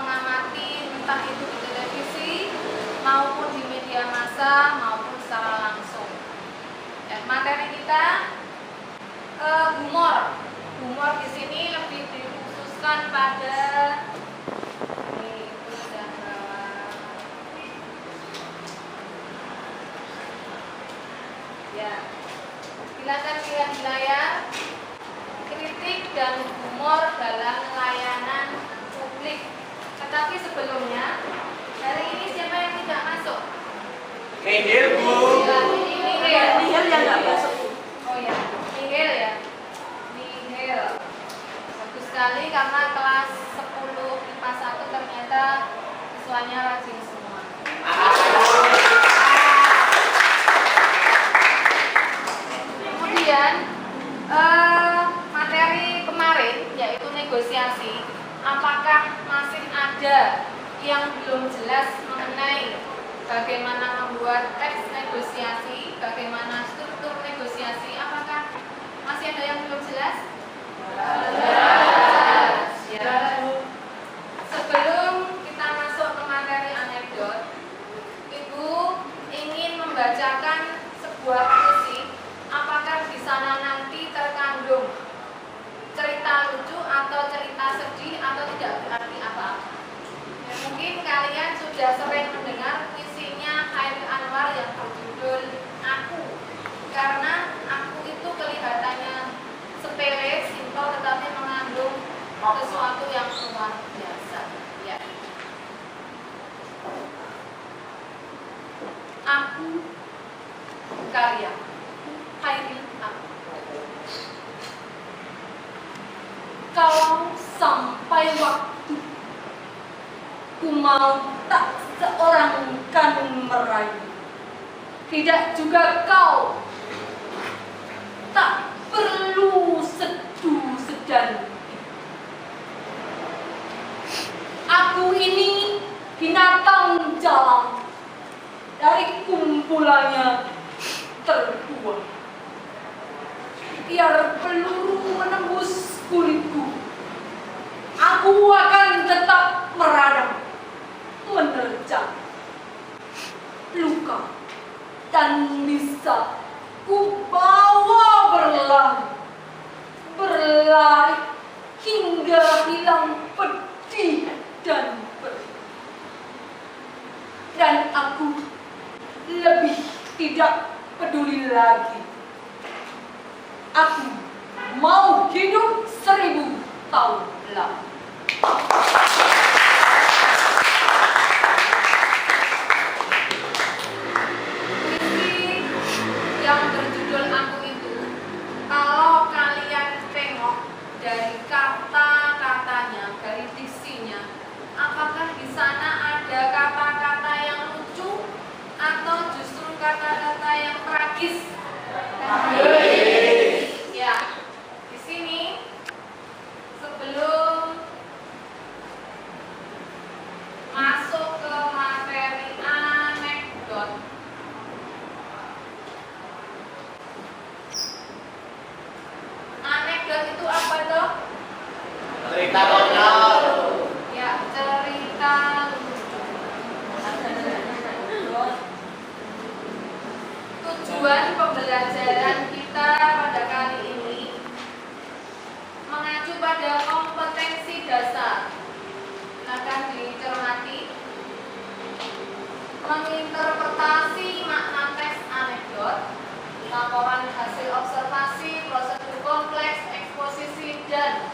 mengamati entah itu di televisi maupun di media massa maupun secara langsung. Dan materi kita humor. Humor di sini lebih dikhususkan pada silakan lihat di layar, kritik dan humor dalam layanan publik. Tetapi sebelumnya, hari ini siapa yang tidak masuk? Nihil, Bu. Nihil yang nggak masuk. Oh ya, Nihil ya. Nihil. Bagus sekali karena kelas 10 IPA 1 ternyata siswanya rajin semua. Kemudian materi kemarin yaitu negosiasi, apakah masih ada yang belum jelas mengenai bagaimana membuat teks negosiasi, bagaimana struktur negosiasi, apakah masih ada yang belum jelas? Ya. Sebelum kita masuk ke materi anekdot, Ibu ingin membacakan sebuah puisi. Apakah di sana nanti terkandung cerita lucu atau cerita sedih atau tidak berarti apa-apa? Ya, mungkin kalian sudah sering mendengar puisinya Khairil Anwar yang berjudul Aku. Karena aku itu kelihatannya sepele, simpel, tetapi mengandung sesuatu yang luar biasa. Ya. Aku karya Khairil Anwar. Kalau sampai waktu ku mau tak seorang kan merayu, tidak juga kau tak perlu seduh sedan. Aku ini binatang jalan dari kumpulannya terbuang. Biar peluru menembus kulitku, aku akan tetap meradang, menerjang luka, dan bisa ku bawa berlari hingga hilang pedih dan perih. Dan aku lebih tidak peduli lagi. Aku mau hidup 1000 tahun lagi. Puisi yang berjudul Aku itu, kalau kalian tengok dari kata-katanya, dari diksinya, apakah di sana ada kata-kata yang lucu atau justru kata-kata yang tragis? Ya, di sini sebelum masuk ke materi anekdot, anekdot itu apa toh? Cerita konyol. Ya, cerita lucu. Tujuan pembelajaran kita pada kali ini mengacu pada kompetensi dasar. Akan dicermati menginterpretasi makna teks anekdot, laporan hasil observasi, prosedur kompleks, eksposisi, dan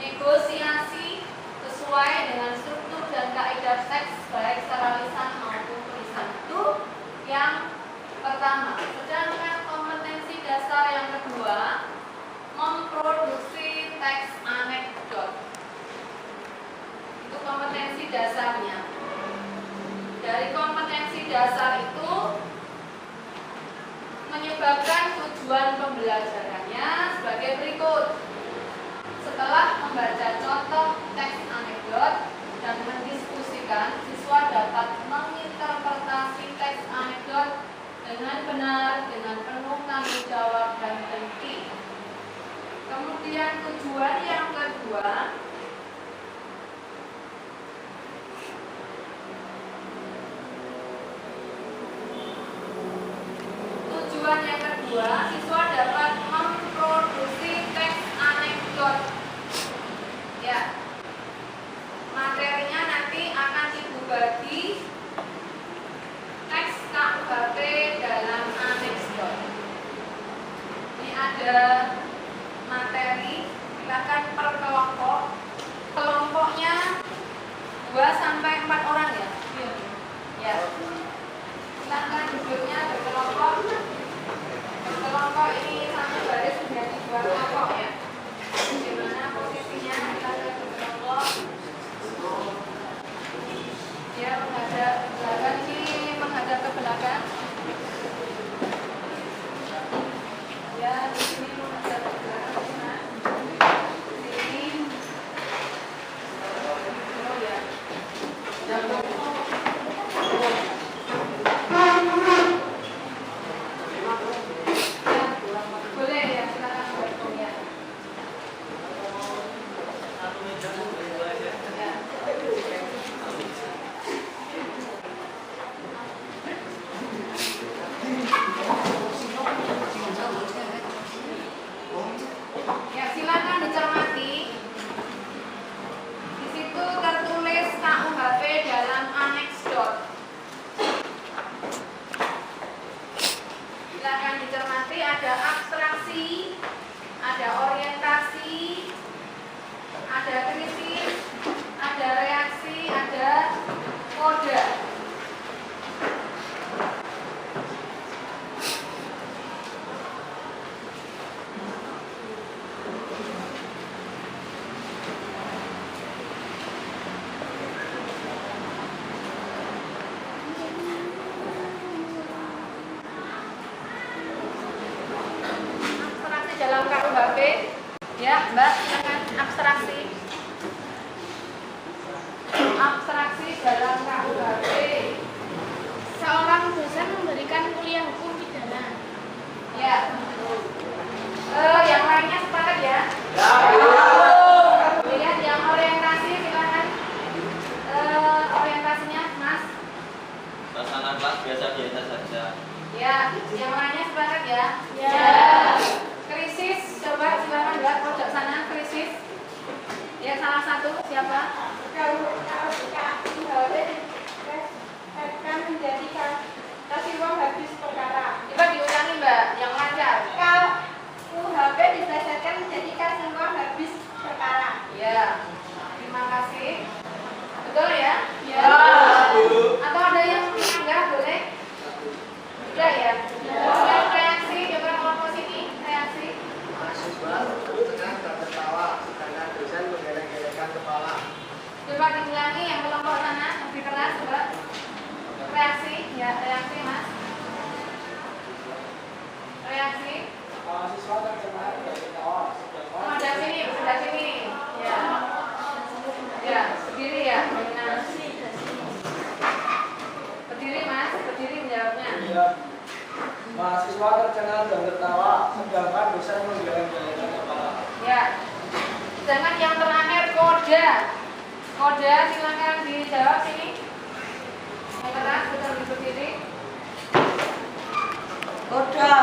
negosiasi sesuai dengan struktur dan kaidah teks baik secara lisan maupun tulisan. Itu yang pertama. Sedangkan kompetensi dasar yang kedua, memproduksi teks anekdot. Itu kompetensi dasarnya. Dari kompetensi dasar itu menyebabkan tujuan pembelajarannya sebagai berikut. Setelah membaca contoh teks anekdot dan mendiskusikan, siswa dapat menginterpretasi teks anekdot dengan benar, dengan penuh tanggung jawab dan teliti. Kemudian tujuan yang kedua, bagi teks KUHP dalam aneks dot. Ini ada materi, silakan per kelompok. Kelompoknya 2 sampai 4 orang ya? Ya. Silakan duduknya berkelompok. Berkelompok ini satu baris menjadi 2 kelompok ya. Di mana posisinya silakan berkelompok. Ya, menghadap ke belakang, sini menghadap ke belakang. Ya, di sini menghadap ke belakang. Nah, sini. Oh ya. Boleh ya, silakan berkumpul. Ya, silakan dicermati. Di situ tertulis KUHP dalam aneks dot. Silakan dicermati, ada abstraksi, ada orientasi, ada krisis, ada reaksi, ada kode. Abstraksi dalam KUHP. Ya, Mbak, silakan abstraksi. Abstraksi dalam KUHP. Seorang dosen memberikan kuliah hukum pidana. Ya. Yang lainnya sepakat ya? Ya. Kemudian yang orientasi silakan. Orientasinya, Mas. Suasana kelas biasa-biasa saja. Ya, yang lainnya sepakat ya? Ya. Krisis, coba silakan Mbak pojok sana, krisis. Ya, salah satu siapa? Akan menjadi kasih uang habis perkara. Coba diulangi Mbak, yang lancar. KUHP didasarkan menjadi kasih uang habis perkara. Ya, terima kasih. Betul ya? Ya. Atau ada yang enggak boleh? Tidak ya? Yang reaksi, coba kelompok sini, reaksi. Mahasiswa duduk tengah dan tertawa, sedangkan dosen menggeleng-gelengkan kepala. Coba diulangi yang kelompok sana, lebih keras coba. Reaksi, ya reaksi Mas. Reaksi. Mahasiswa tercengang dan tertawa, sedangkan Sebelah sini, sebelah sini. Ya. Ya, berdiri ya. Nah. Berdiri Mas, berdiri menjawabnya. Iya. Mahasiswa tercengang dan tertawa, sedangkan dosen menggeleng-gelengkan kepala. Ya. Sedangkan yang terakhir koda. Koda silakan dijawab sini. Yang keras, betul berdiri. Koda,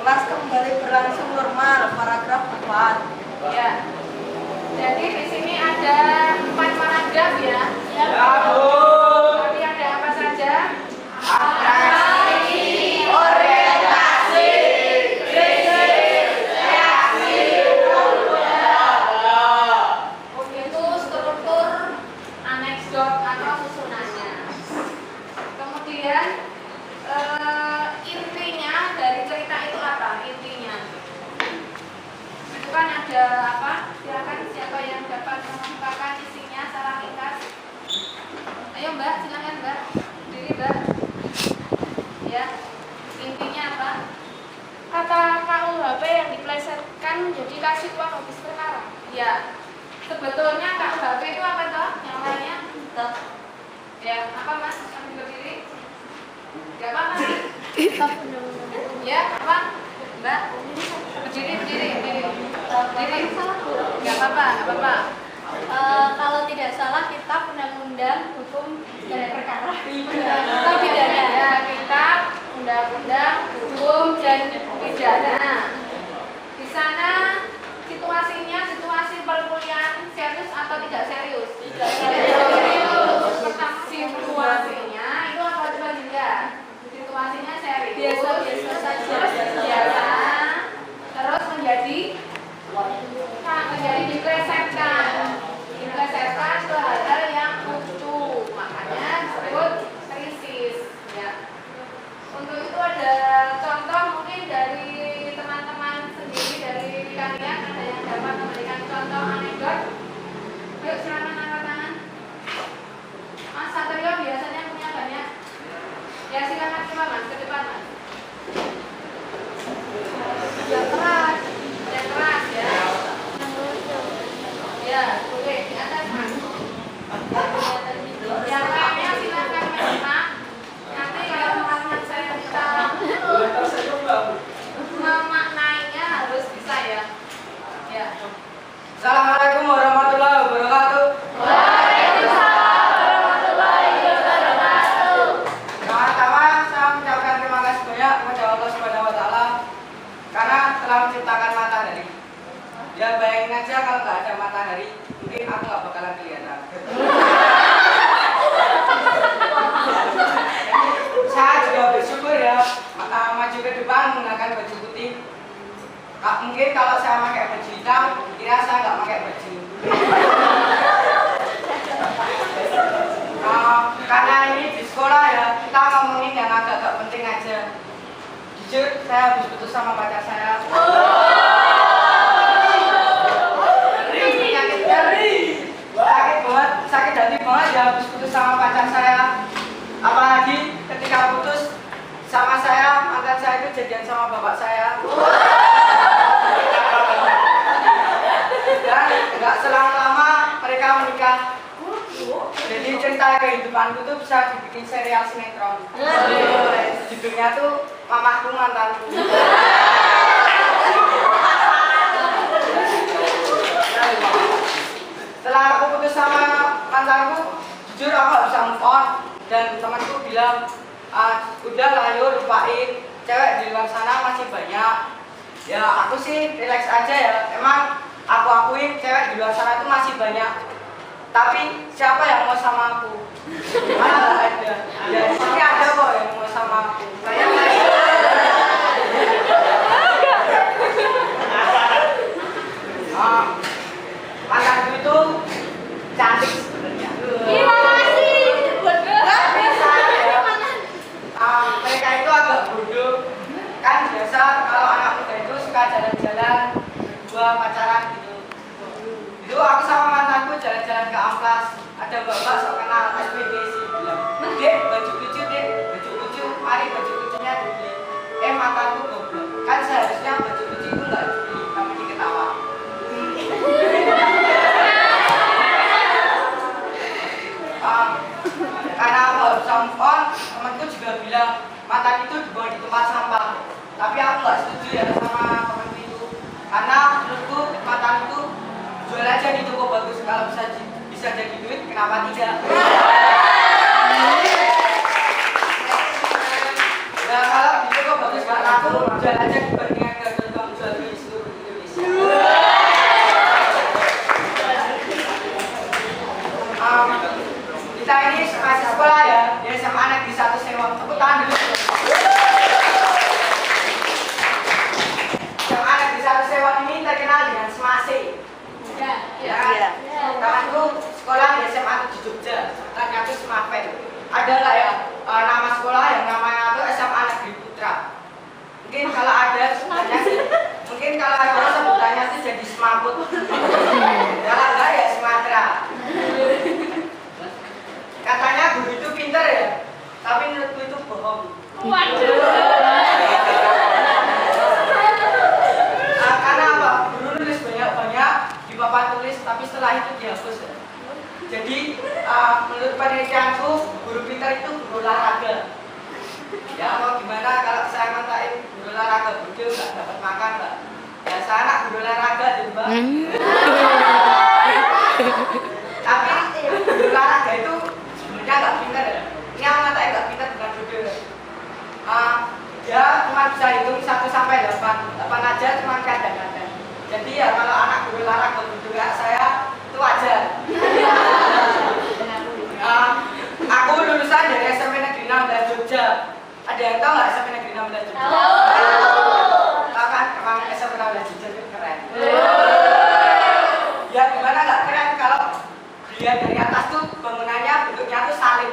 kelas kembali berlangsung normal, paragraf 4. Ya. Jadi di sini ada 4 paragraf ya. Ya, Bu. Tapi ada apa saja? Orientasi, Itu struktur aneks dot atau susunannya. Kemudian intinya dari cerita itu apa? Intinya itu kan ada apa? Silakan siapa yang dapat mengemukakan isinya secara ringkas. Ayo Mbak, silakan Mbak. Diri Mbak. Ya. Intinya apa? Kata KUHP yang diplesetkan menjadi kasih uang habis perkara. Ya. Sebetulnya KUHP itu apa toh? Yang lainnya? Ya, apa Mas? Sambil berdiri. Gak apa-apa. Ya, apa? Mbak. Berdiri, berdiri, berdiri. Berdiri. Gak apa-apa, gak apa-apa. Kalau tidak salah kitab undang-undang hukum dan perkara. Atau pidana. Ya, kita undang-undang hukum dan pidana. Di sana situasinya situasi perkuliahan serius atau tidak serius? Tidak serius. Situasi mungkin kalau saya pakai baju hitam, kira saya nggak pakai baju. Karena ini di sekolah ya, kita ngomongin yang agak-agak penting aja. Jujur, saya habis putus sama pacar saya. Sakit hati banget ya habis putus sama pacar saya. Apalagi ketika putus sama saya, mantan saya itu jadian sama bapak saya. Dan nggak selang lama mereka menikah. Jadi cerita kehidupanku tuh bisa dibikin serial sinetron. Judulnya tuh Mamaku Mantanku. Setelah aku putus sama mantanku, jujur aku gak bisa move on. Dan temanku bilang, udah lah yuk lupain, cewek di luar sana masih banyak. Ya aku sih relax aja ya, emang aku akuin cewek di luar sana itu masih banyak. Tapi siapa yang mau sama aku? Mana gak ada. Ya di sini ada kok yang mau sama aku. Mantanku itu cantik sebenarnya. Mereka itu agak bodoh. Kan biasa kalau anak muda itu suka jalan-jalan, berdua pacaran gitu. Itu aku sama mantanku jalan-jalan ke Amplas. Ada mbak-mbak sok kenal SPG sih bilang, "Dek, baju lucu dek, baju lucu, mari baju lucunya dibeli." Mantanku goblok. Kan seharusnya baju lucu itu nggak dibeli, tapi diketawa. Karena aku harus move on, temanku juga bilang mantan itu dibuang di tempat sampah. Tapi aku nggak setuju ya sama temanku itu, karena menurutku mantan itu jual aja di toko bagus, kalau bisa jadi duit kenapa tidak? Ya kalau di toko bagus nggak laku, jual aja di peringkat gagal jual di seluruh Indonesia. Kita ini masih sekolah ya, di SMA Negeri 1 Sewon. Tepuk tangan dulu. SMA Negeri 1 Sewon ini terkenal dengan Semase. Ya. Temanku sekolah di SMA di Jogja, sebutannya itu Semapen. Ada nggak ya nama sekolah yang namanya itu SMA Negeri Putra? Mungkin kalau ada sebutannya sih, mungkin kalau ada sebutannya sih jadi Semaput. Kalau enggak ya Sumatera. Katanya guru itu pintar ya, tapi menurutku itu bohong. Karena apa? Guru nulis banyak-banyak di papan tulis, tapi setelah itu dihapus. Jadi menurut penelitianku, guru pintar itu guru olahraga. Ya mau gimana kalau saya ngatain guru olahraga bodoh nggak dapat makan mbak? Ya saya anak guru olahraga deh mbak. Tapi guru olahraga itu sebenarnya nggak pintar ya. Ini yang ngatain nggak pintar bukan bodoh ya. Dia cuma bisa hitung 1 sampai 8 aja cuma kadang-kadang. Jadi ya kalau anak guru olahraga bodoh kayak saya itu wajar. Aku lulusan dari SMP Negeri 16 Jogja. Ada yang tahu nggak SMP Negeri 16 Jogja? Tahu kan? Emang SMP 16 Jogja itu keren. Ya gimana nggak keren kalau dilihat dari atas tuh bangunannya bentuknya tuh salib.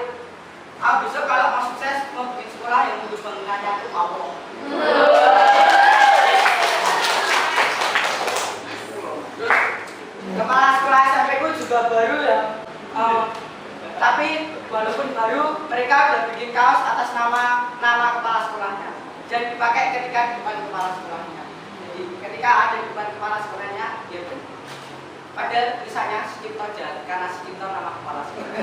Besok kalau mau sukses mau bikin sekolah yang bentuk bangunannya tuh Allah. Kepala sekolah SMP ku juga baru ya. Tapi walaupun baru, mereka udah bikin kaos atas nama kepala sekolahnya dan dipakai ketika di depan kepala sekolahnya. Jadi ketika ada di depan kepala sekolahnya, dia pun pada tulisannya Sucipto Jal, karena Sucipto nama kepala sekolah.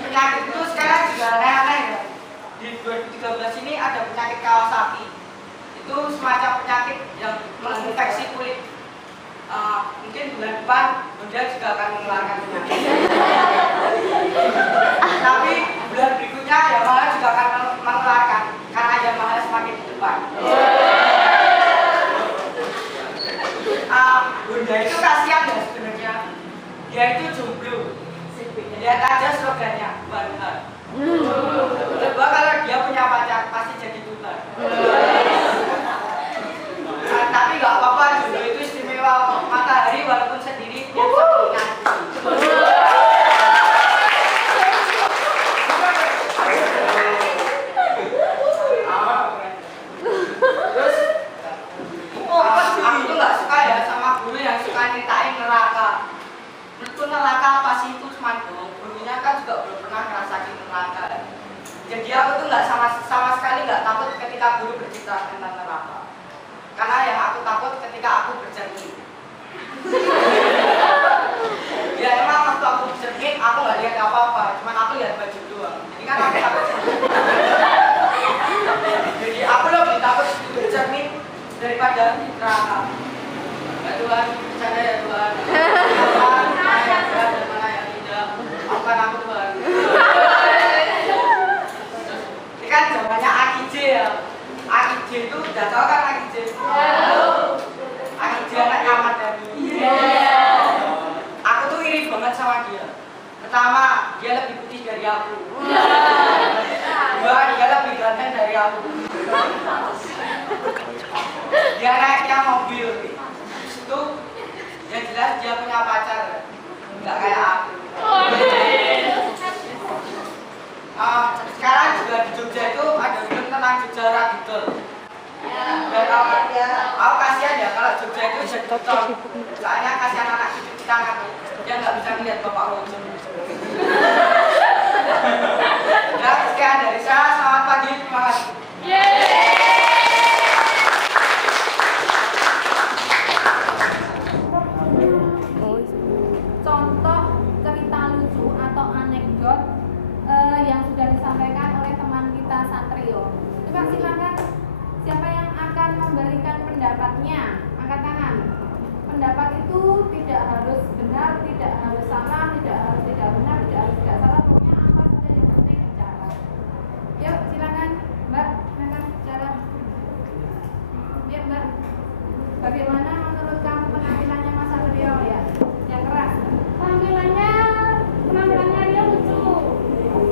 Penyakit itu sekarang juga aneh-aneh ya. Di 2013 ini ada penyakit Kawasaki. Itu semacam penyakit yang menginfeksi kulit. Mungkin bulan depan Honda juga akan mengeluarkan penyakit. Tapi bulan berikutnya Yamaha juga akan mengeluarkan, karena Yamaha semakin di depan. Honda itu kasihan ya sebenarnya. Dia itu jomblo. Lihat aja slogannya, one heart. Coba kalau dia punya pacar pasti jadi tutor. lihat apa-apa, cuman aku lihat baju doang. Ini kan aku takut. Jadi aku lebih takut hidup cermin daripada neraka. Ya Tuhan, bercanda ya Tuhan. Tuhan, mana yang berat dan mana yang tidak. Maafkan aku Tuhan. Ini kan zamannya AKJ ya. AKJ itu udah tau kan AKJ? AKJ anak Ahmad Dhani. Aku tuh iri banget sama dia. Pertama, dia lebih putih dari aku. Dua, dia lebih ganteng dari aku. Dia naiknya mobil. Itu yang jelas dia punya pacar. Enggak kayak aku. Sekarang juga di Jogja itu ada film tentang Jogja Ragidol. Dan aku kasihan ya kalau Jogja itu jadi beton. Soalnya kasihan anak cucu kita kan, dia nggak bisa melihat Bapak Rojo. Ya, sekian dari saya. Selamat pagi, terima kasih. Contoh cerita lucu atau anekdot yang sudah disampaikan oleh teman kita Satrio. Coba silakan, siapa yang akan memberikan pendapatnya? Angkat tangan. Pendapat itu tidak harus benar, tidak harus salah, tidak harus tidak benar, tidak harus tidak salah, pokoknya apa saja yang penting bicara. Yuk silakan Mbak, silakan bicara. Ya Mbak, bagaimana menurut kamu penampilannya Mas Satrio ya? Yang keras. Penampilannya dia lucu.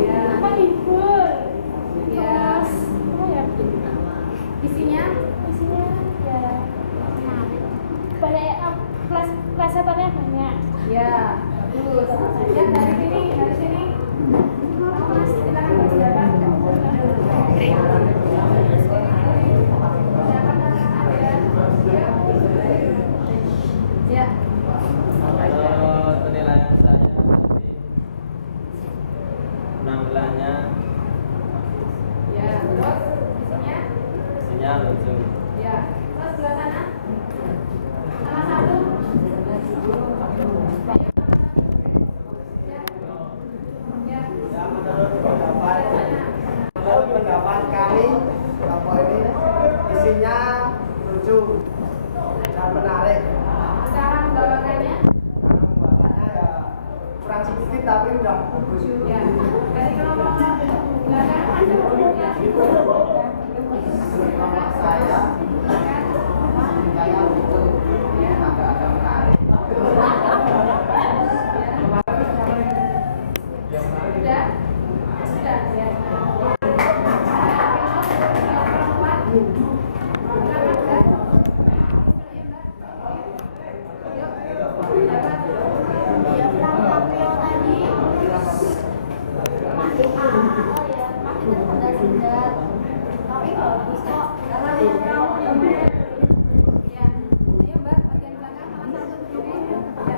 Ya. Menghibur. Ya. Terus apa ya? Isinya Ya banyak plesetannya banyak. ya, bagus. Ya dari sini. Kamu Mas, silakan berbicara. Ya. Penilaian saya tadi penampilannya Ya, terus isinya lucu. ya. Terus sebelah sana. Salah satu. Ya. Ya, menurut pendapat kami, kelompok ini isinya lucu dan menarik. Cara membawakannya. Makanya ya kurang sedikit tapi udah bagus. Ya. Dari kelompok belakang. Ya. Kelompok saya kayak lucu, agak-agak menarik. Sudah? Sudah ya. Tapi bagus kok.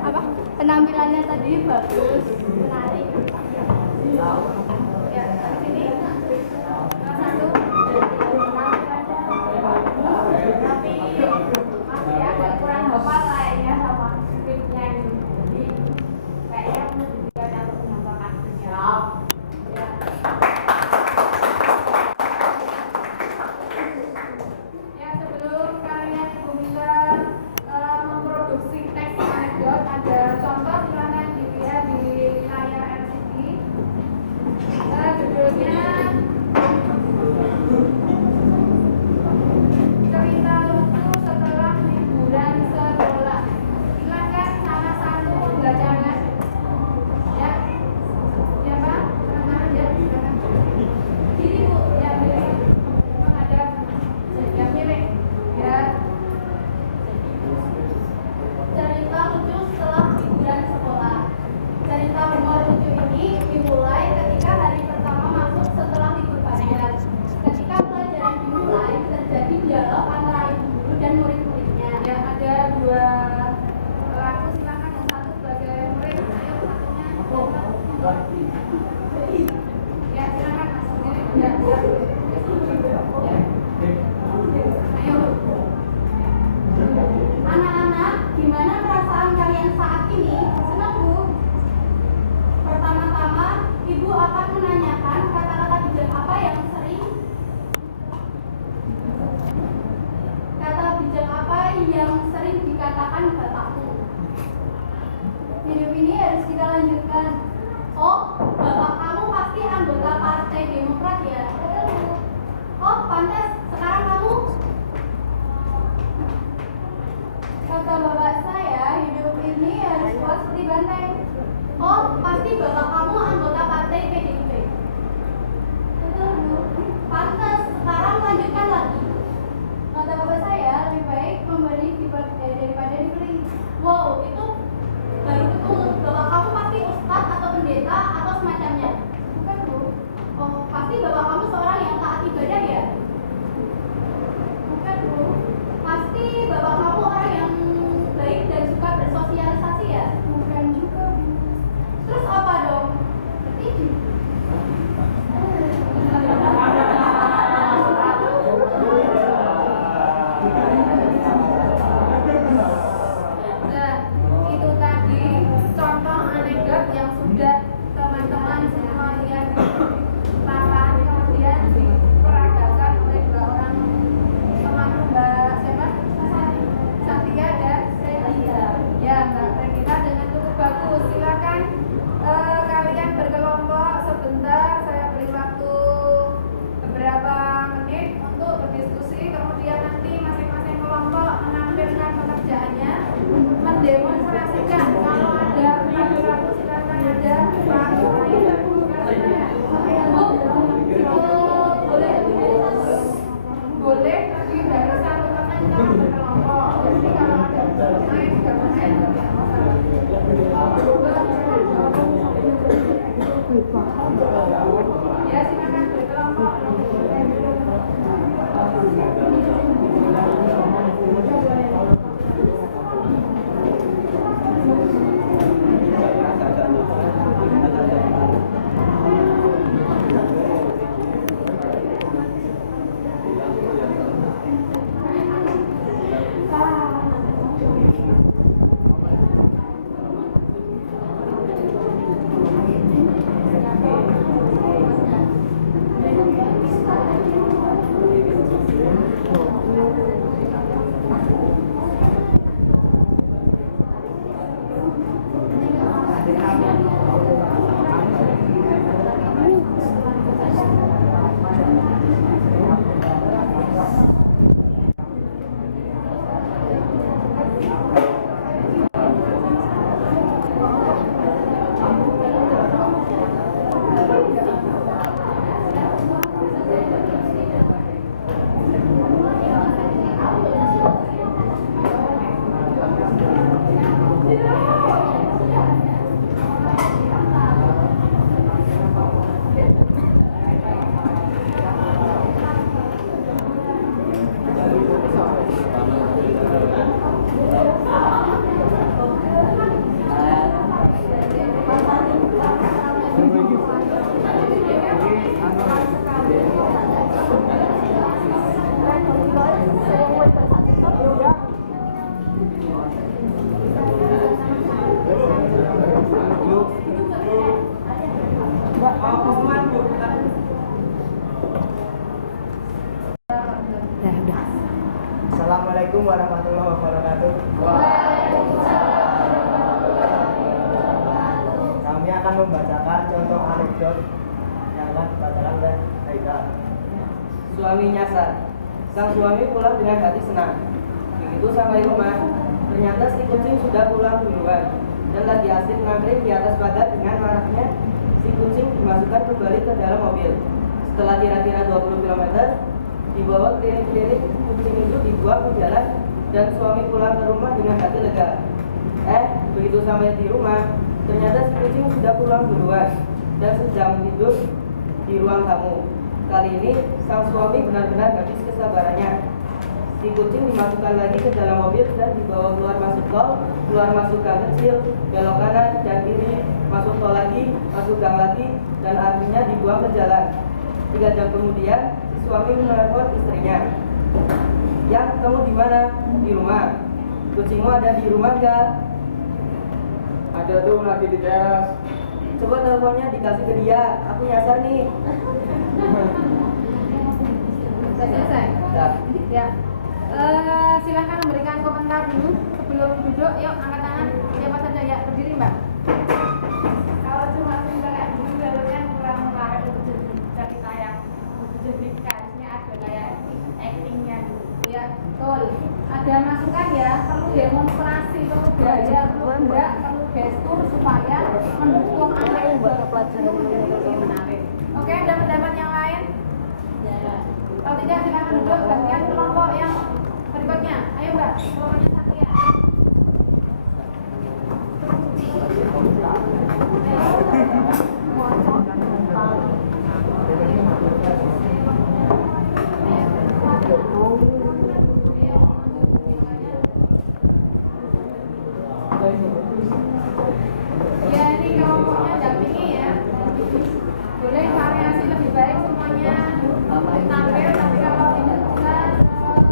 Apa? Penampilannya tadi bagus, menarik. Ya, dari sini. Salah satu. Tapi masih agak kurang hafal kayaknya sama skripnya ini. Jadi kayaknya perlu juga untuk menambahkannya. Ya. Ya, sebelum kalian Ibu Mila memproduksi teks anekdot, ada contoh silakan dilihat di layar LCD. pasti bapak kamu anggota partai PDIP. Betul Bu. Pantas, sekarang lanjutkan lagi. Kata bapak saya, lebih baik memberi daripada dibeli. Wow, itu baru betul. Bapak kamu pasti ustadz atau pendeta atau semacamnya. Bukan Bu. Oh, pasti bapak kamu seorang yang taat ibadah ya? Bukan Bu. Pasti bapak kamu orang yang baik dan suka bersosialisasi ya? Bukan juga Bu. Terus apa dong? Berarti Nah, itu tadi contoh anekdot yang sudah teman-teman semua lihat papan, kemudian diperagakan oleh dua orang teman Mbak siapa? Satya dan Renita. Ya, Mbak Renita dengan cukup bagus. Silakan kalian berkelompok sebentar. Saya beri waktu beberapa menit untuk berdiskusi. Kemudian nanti masing-masing kelompok menampilkan pekerjaannya, mendemonstrasikan. Kalau ada ragu-ragu silakan ada Pak Suhaib. Boleh tapi dari satu teman kalau berkelompok. Jadi kalau ada main juga main tidak masalah. Ya silakan berkelompok. Assalamualaikum warahmatullahi wabarakatuh. Kami akan membacakan contoh anekdot yang akan dibacakan oleh Haikal. Suami nyasar. Sang suami pulang dengan hati senang. Begitu sampai rumah, ternyata si kucing sudah pulang duluan dan lagi asik nangkring di atas pagar. Dengan marahnya, si kucing dimasukkan kembali ke dalam mobil. Setelah kira-kira 20 km, dibawa keliling-keliling, kucing itu dibuang ke jalan dan suami pulang ke rumah dengan hati lega. Begitu sampai di rumah, ternyata si kucing sudah pulang duluan dan sedang tidur di ruang tamu. Kali ini sang suami benar-benar habis kesabarannya. Si kucing dimasukkan lagi ke dalam mobil dan dibawa keluar masuk tol, keluar masuk gang kecil, belok kanan dan kiri, masuk tol lagi, masuk gang lagi, dan akhirnya dibuang ke jalan. 3 jam kemudian, si suami menelepon istrinya. "Yang, kamu di mana?" "Di rumah." "Kucingmu ada di rumah nggak?" Ada tuh lagi di teras. "Coba teleponnya dikasih ke dia, aku nyasar nih." Sudah selesai? Dah. Ya. Silahkan memberikan komentar dulu sebelum duduk. Yuk, angkat tangan. Siapa saja ya, berdiri Mbak. Kalau cuma tinggal kayak gini jalurnya kurang menarik untuk jadi kayak jadi harusnya ada kayak actingnya gitu. Ya, betul. Ada masukan ya, perlu demonstrasi, perlu gaya, perlu gerak, perlu gestur supaya mendukung pelajaran Menarik. Oke, ada pendapat yang lain? Kalau tidak, silakan duduk bagian kelompok yang berikutnya. Ayo Mbak, kelompoknya Satria. Ya, ini kelompoknya dampingi ya. Boleh variasi lebih baik semuanya tampil, tapi kalau tidak bisa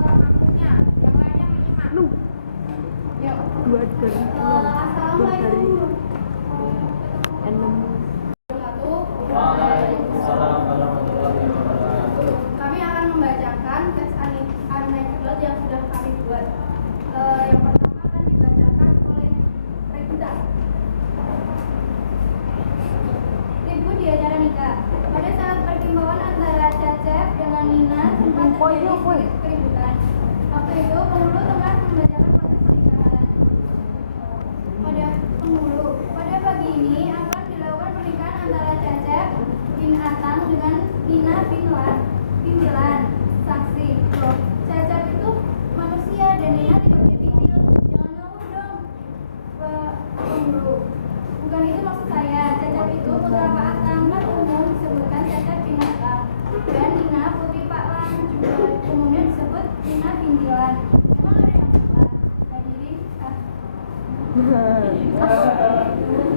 mampunya, yang lainnya menyimak. Yuk. Assalamualaikum. Waalaikumsalam warahmatullahi wabarakatuh. Kami akan membacakan teks anekdot yang sudah kami buat. Yang pertama akan dibacakan oleh Regita. Ibu di acara nikah. Pada saat perkembangan antara Cecep dengan Nina sempat terjadi sedikit keributan. Waktu itu penghulu tengah membacakan proses pernikahan. Pada pagi ini akan dilakukan pernikahan antara Cecep bin Atang dengan Nina Bintilan. Saksi, loh, Cecep itu manusia dan Nina tidak punya bintil. Jangan ngawur dong, penghulu. Bukan itu maksud saya. Cecep itu putra Pak Atang, kan umum disebutkan Cecep bin Atang. Dan Nina putri Pak Lang juga umumnya disebut Nina Bintilan. Memang ada yang salah. Hadirin,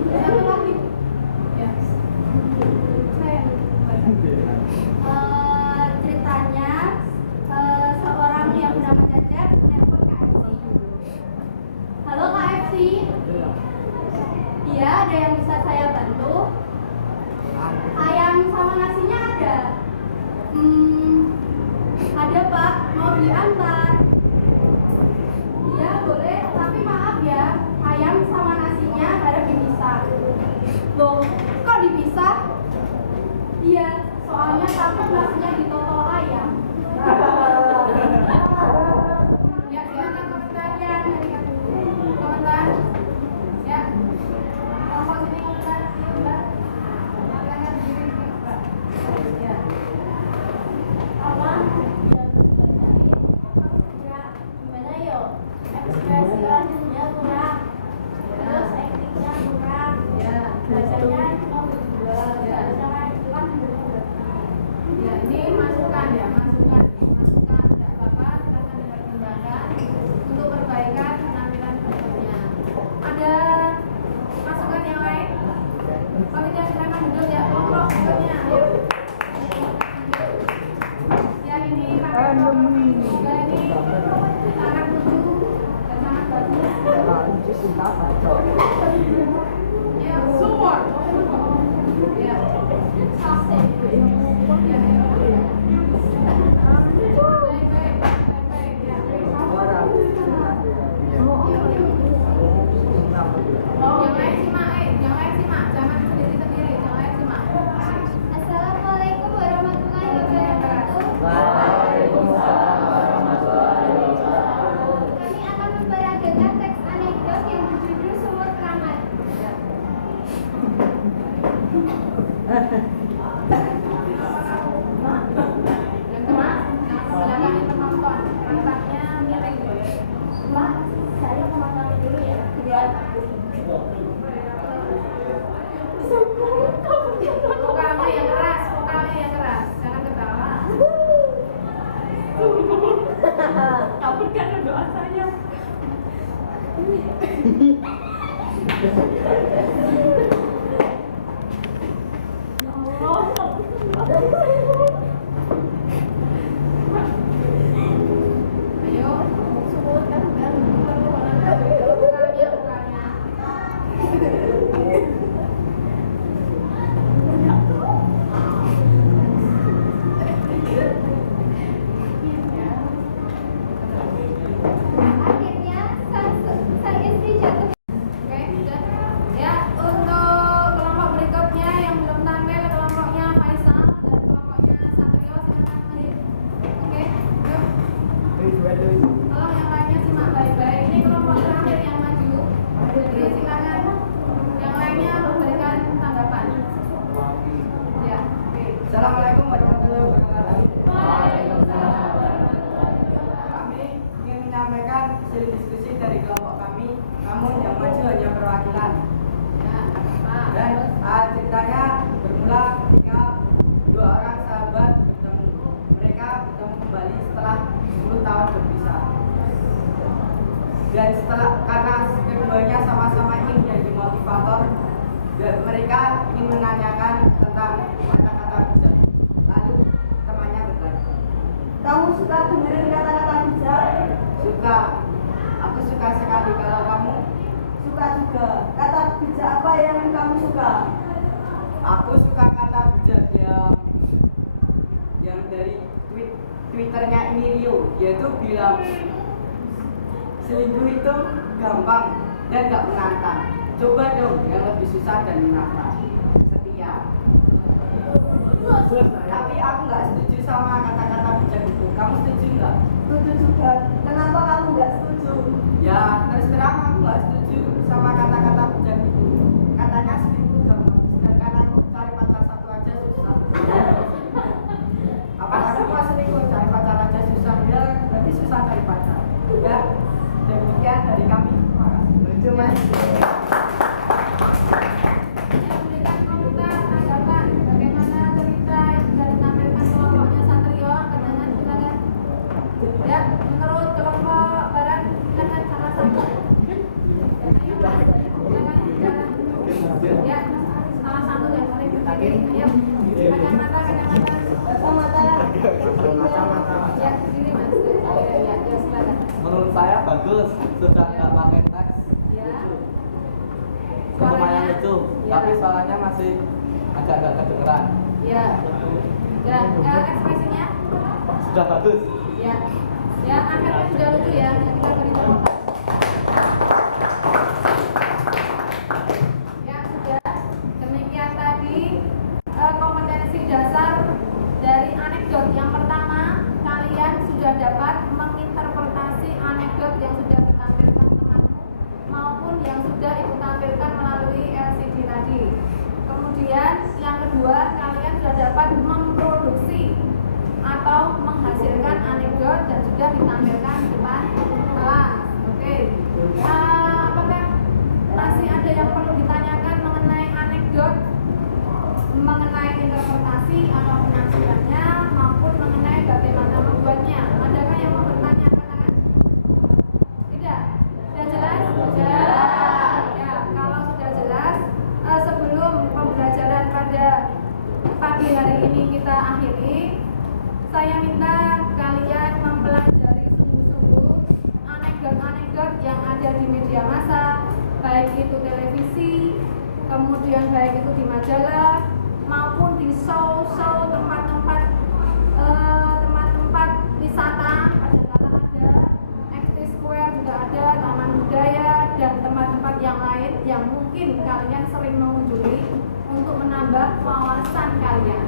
satu lagi. Ya. Saya. Ceritanya seorang yang bernama Cecep menelpon KFC. Halo KFC. Iya, ada yang bisa saya bantu? Ayam sama nasinya ada? Ada Pak, mau diantar? Iya boleh, tapi maaf ya, ayam sama nasinya harus dipisah. Loh, kok dipisah? Iya, soalnya takut nasinya ditotol ayam. Ya, silakan komentar. Ya, Komentar. Ya. Kelompok sini komentar. Ayo Mbak. Silakan berdiri Mbak. Ya. apa? Ya, gimana yo? Ekspresi wajahnya kurang, terus aktingnya kurang, Ya. bacanya cuma berdua, sama itu kan berdua. Ya, ini masukan ya, masukan. Masukan enggak apa-apa, silakan dipertimbangkan untuk perbaikan penampilan berikutnya. Ada masukan yang lain? Kalau tidak silakan duduk ya, kelompok berikutnya. Ayo. Ya, ini pakai kelompok ini. Semoga ini sangat lucu dan sangat bagus. Ya, support. Ya. Sausage. Ya, ya. Baik. Ya. Yang lain simak, jangan sendiri-sendiri, yang lain simak. Assalamualaikum warahmatullahi wabarakatuh. Waalaikumsalam warahmatullahi wabarakatuh. Kami akan memperagakan teks anekdot yang berjudul Sumur Keramat. Yang keras, silakan yang penonton. Rantangnya miring. Mbak, saya mau makan dulu ya. Iya. Vokalnya yang keras, jangan ketawa. Kabulkan doa saya. Ayo, Sebutkan kan permohonan vokalnya. Akhirnya sang istri jatuh. Oke, sudah. Ya, 10 tahun berpisah. Dan karena keduanya sama-sama ingin menjadi motivator, mereka ingin menanyakan tentang kata-kata bijak. Lalu temannya bertanya, Kamu suka dengerin kata-kata bijak? suka, aku suka sekali. Kalau kamu? Suka juga. Kata bijak apa yang kamu suka? Aku suka kata bijak yang dari Twitternya ini Rio. Dia tuh bilang selingkuh itu gampang dan gak menantang. Coba dong yang lebih susah dan menantang. Setia. Tapi aku nggak setuju sama kata-kata bijak itu. Kamu setuju nggak? Setuju juga. Kenapa kamu nggak setuju? Ya terus terang aku nggak setuju sama kata-kata bijak itu. Katanya selingkuh gampang, sedangkan aku cari pacar satu aja susah. Apalagi mau selingkuh cari pacar aja susah, ya berarti susah cari pacar. Ya demikian dari kami. Terima kasih. Yang memberikan komentar tanggapan bagaimana cerita yang sudah ditampilkan kelompoknya Satrio, angkat tangan silakan. Ya, menurut kelompok Barat silakan salah satu. Ayo Mas, silakan bicara. Ya, salah satu yang paling berdiri. Ayo, kacamata. Ya, sini Mas. Ya, silakan. Menurut saya bagus, sudah nggak pakai teks. Ya. Lumayan lucu, Ya. tapi suaranya masih agak nggak kedengeran. Ya. Ya, ekspresinya? Sudah bagus. Ya. Ya, akhirnya sudah lucu ya. Kita beri tepuk tangan. Ya, sudah. Demikian tadi kompetensi dasar dari anekdot. Yang pertama, kalian sudah dapat menginterpretasi anekdot yang sudah ditampilkan temanmu maupun yang sudah ibu tampilkan melalui LCD tadi. Kemudian yang kedua, kalian sudah dapat memproduksi atau menghasilkan anekdot dan sudah ditampilkan di depan kelas. Oke. Apakah masih ada yang perlu ditanyakan mengenai anekdot, mengenai interpretasi atau penafsirannya maupun mengenai bagaimana membuatnya? Adakah yang mau bertanya? Silakan. Tidak? Sudah jelas? Jelas. Ya, kalau sudah jelas, sebelum pembelajaran pada pagi hari ini kita akhiri, saya minta kalian mempelajari sungguh-sungguh anekdot-anekdot yang ada di media massa, baik itu televisi, kemudian baik itu di majalah, maupun di show-show tempat-tempat wisata. Kadang-kadang ada XT Square, juga ada Taman Budaya dan tempat-tempat yang lain yang mungkin kalian sering mengunjungi untuk menambah wawasan kalian.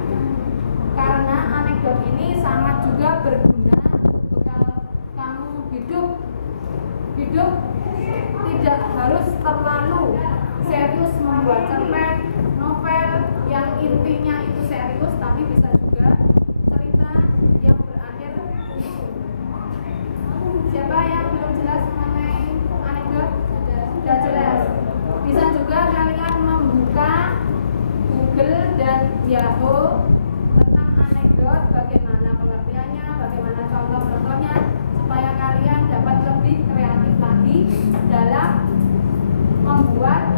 Karena anekdot ini sangat juga berguna untuk bekal kamu hidup. Hidup tidak harus terlalu serius membuat cerpen, novel yang intinya itu serius, tapi bisa juga cerita yang berakhir lucu. Siapa yang belum jelas mengenai anekdot? Sudah jelas. Bisa juga kalian membuka Google dan Yahoo tentang anekdot, bagaimana pengertiannya, bagaimana contoh-contohnya, supaya kalian dapat lebih kreatif lagi dalam membuat